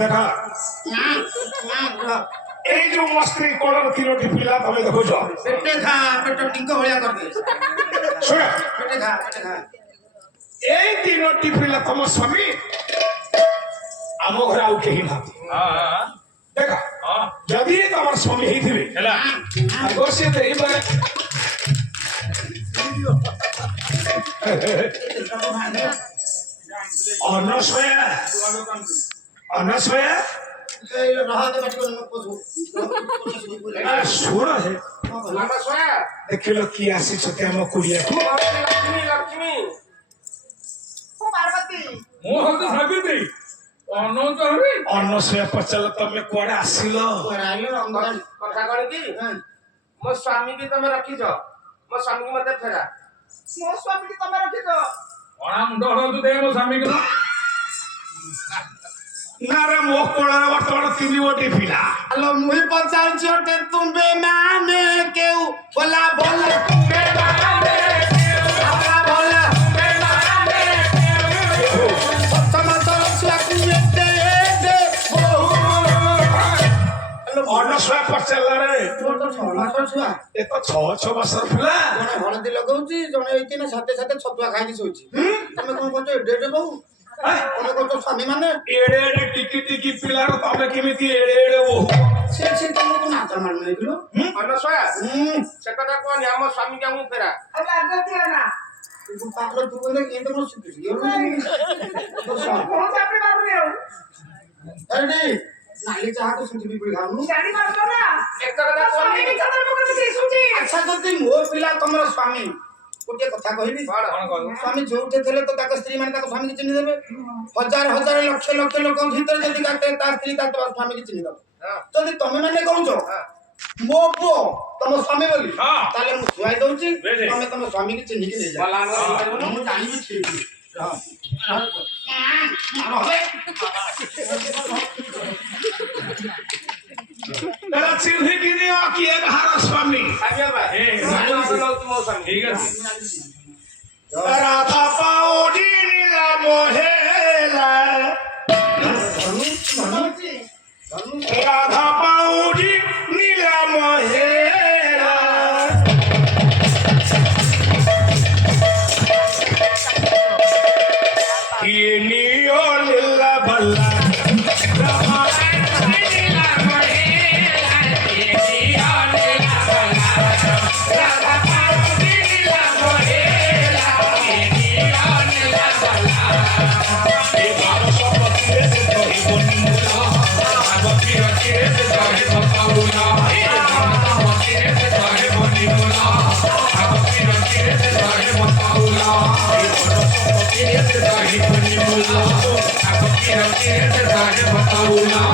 দেখা এই যে মস্ত্রী কলর তিনটি পিলা তুমি দেখুছ পেটে খা পেট টিঙ্ক ভଳିয়া করদে শুনে পেটে খা এই তিনটি পিলা তম স্বামী আম ঘরে আউ কেহি না দেখ যদি তোমার স্বামী হইথিবে আগর সে এইবারে অনসয়া শুଣ হে ଦେଖିଲ କିଏ ଆସିଛନ୍ତି ଆମ କୁଡ଼ିଆକୁ ଅନସୂୟା ପଚାରିଲ ତମେ କୁଆଡେ ଆସିଲ କଥା କଣ କି ମୋ ସ୍ୱାମୀ କି ତମେ ରଖିଛ ମୋ ସ୍ୱାମୀ କି ମତେ ଫେରା ମୋ ସ୍ୱାମୀ କି ତମେ ରଖିଛ ମୁଣ୍ଡ ହଳନ୍ତୁ ଦେ ମୋ ସ୍ୱାମୀ ନା ରେ ମୋ କୋଳରେ ବର୍ତ୍ତମାନ ତିନି ଗୋଟି ପିଲା হ্যালো মুই পচারছি ওটে তুমি মানে কেউ বলা বলা তুমি মানে কেউ বলা বলা তুমি মানে কেউ সমাচার সুয়াকি দে দে ଅନସୂୟା ପଚାରିଲା ରେ তোর তো 6 মাসর ছুয়া ଏ ତ 6 ବର୍ଷର ପିଲା ଜଣେ ହଳଦୀ ଲଗାଉଛି ଜଣେ ଏଇଥିନେ ସାଥେ ସାଥେ ଛତୁଆ ଖାଇକି ଶୋଇଛି ତମେ କଣ କରୁଛ ଏଡେ ଏଡେ ବୋଉ ତମେ କରୁଛ ସ୍ୱାମୀ ମାନେ ଏଡେ ଏଡେ ଟିକି ଟିକି ପିଲାର ତମେ କେମିତି ଏଡେ ଏଡେ ବୋହୁ ସେ ତମକୁ ନାଚ ମାରୁ ନେଇଥିଲ ଅନସୂୟା ସେ କଥା କହନି ଆମ ସ୍ୱାମୀ କି ଆମକୁ ଫେରା ତାପରେ ତୁ କହିଲେ ଏମିତି କଣ ଶିଖୁଛି ଆରେ ନାଲି ଚାହା ତ ସୁଧି ପିଇ ଖାଉନୁ ଏକ କଥା କହନି ଆଚ୍ଛା ଯଦି ମୋ ପିଲା ତମର ସ୍ୱାମୀ ଗୋଟିଏ କଥା କହିବି ସ୍ୱାମୀ ଯୋଉଠି ଥିଲେ ତ ତାଙ୍କ ସ୍ତ୍ରୀ ମାନେ ତାଙ୍କ ସ୍ୱାମୀ କି ଚିହ୍ନି ଦେବେ ହଜାର ହଜାର ଲକ୍ଷ ଲକ୍ଷ ଲୋକଙ୍କ ଭିତରେ ଯଦି ତା ସ୍ତ୍ରୀ ତା ସ୍ୱାମୀ କି ଚିହ୍ନି ଦେବ ଯଦି ତମେ ମାନେ କହୁଛ ମୋ ପୁଅ ତମ ସ୍ୱାମୀ ବୋଲି ତାହେଲେ ମୁଁ ଶୁଆଇ ଦଉଛି ତମେ ତମ ସ୍ୱାମୀ କି ଚିହ୍ନିକି ନେଇଯାଅ ମୁଁ ଜାଣିବି ଠିକ ଚିହ୍ନିକି ନିଅ କିଏ କାହାର ସ୍ୱାମୀ ଠିକ ଅଛି ରାଧା ପାଉଡି ନୀଲା ମହେଲା ରାଧା ପାଉଡି ନୀଲା ମହେଲା କିଏ ନିଅ ନୀଲା ବଲ୍ଲା बताऊँ